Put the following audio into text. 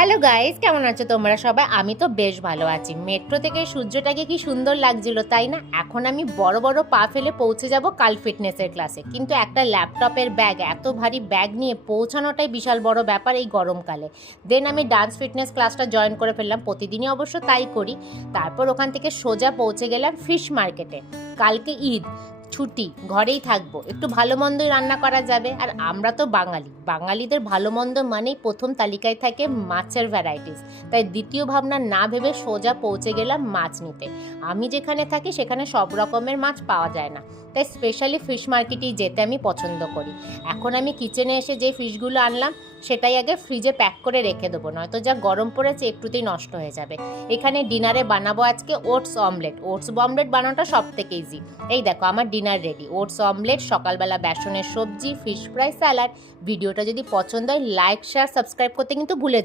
Hello guys, কেমন আছো তোমরা সবাই? আমি তো বেশ ভালো আছি। মেট্রো থেকে সূর্যটাকে কি সুন্দর লাগছিল, তাই না? এখন আমি বড় বড় পা ফেলে পৌঁছে যাব কাল ফিটনেসের ক্লাসে, কিন্তু একটা ল্যাপটপের ব্যাগ, এত ভারী ব্যাগ নিয়ে পৌঁছানোটাই বিশাল বড় ব্যাপার এই গরমকালে। দেন আমি ডান্স ফিটনেস ক্লাসটা জয়েন করে ফেললাম, প্রতিদিনই অবশ্য তাই করি। তারপর ওখান থেকে সোজা পৌঁছে গেলাম ফিশ মার্কেটে। কালকে ঈদ, ছুটি, ঘরেই থাকবো, একটু ভালো মন্দই রান্না করা যাবে। আর আমরা তো বাঙালিদের ভালো মন্দ মানেই প্রথম তালিকায় থাকে মাছের ভ্যারাইটিস। তাই দ্বিতীয় ভাবনা না ভেবে সোজা পৌঁছে গেলাম মাছ নিতে। আমি যেখানে থাকি সেখানে সব রকমের মাছ পাওয়া যায় না, তাই স্পেশালি ফিশ মার্কেটেই যেতে আমি পছন্দ করি। এখন আমি কিচেনে এসে যে ফিশগুলো আনলাম সেটাই আগে ফ্রিজে প্যাক করে রেখে দেবো, নয়তো যা গরম পড়েছে একটুতেই নষ্ট হয়ে যাবে। এখানে ডিনারে বানাবো আজকে ওটস অমলেট বানানোটা সব থেকে ইজি। এই দেখো আমার ডিনার রেডি, ওটস অমলেট, সকালবেলা বেসনের সবজি, ফিশ ফ্রাই, স্যালাড। ভিডিওটা যদি পছন্দ হয় লাইক, শেয়ার, সাবস্ক্রাইব করতে কিন্তু ভুলে